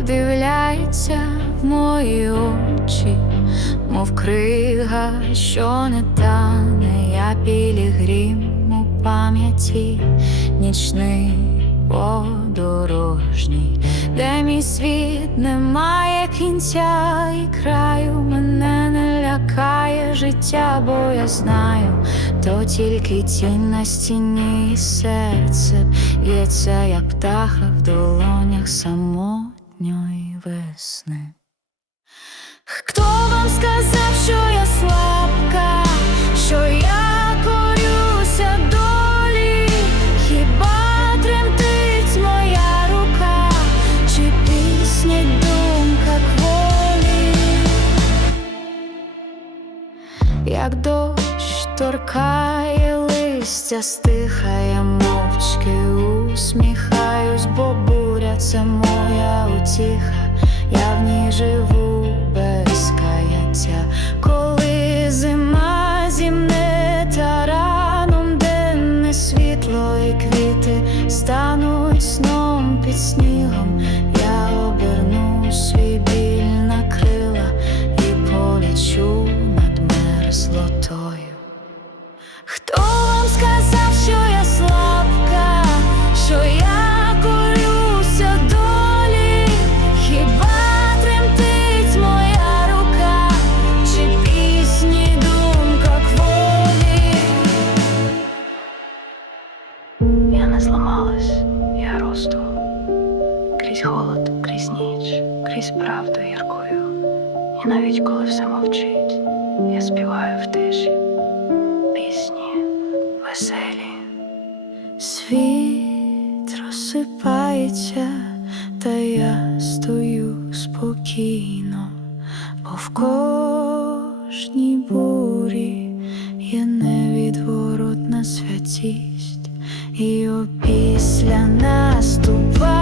вдивляється в мої очі, мов крига, що не тане, я пілігрім у пам'яті, нічний подорожній, де мій світ не має кінця і краю мене не лякає життя, бо я знаю, то тільки тінь на стіні і серце б'ється, як птаха в долонях самотньої весни. Хто вам сказав, що я слабка, що я корюся долі? Хіба тремтить моя рука, чи піснять думка кволі? Як дощ торкає листя, стихає мовчки, усміхаюсь, бо буря це моя утіха, я в ній живу без каяття, коли зима зімне тараном, денне світло і квіти стануть сном під Я не зламалась, я росту крізь холод, крізь ніч, крізь правду гіркою. І навіть коли все мовчить, я співаю в тиші пісні веселі. Світ розсипається, та я стою спокійно, бо в кожній бурі є невідворотна святість, і опісля наступає.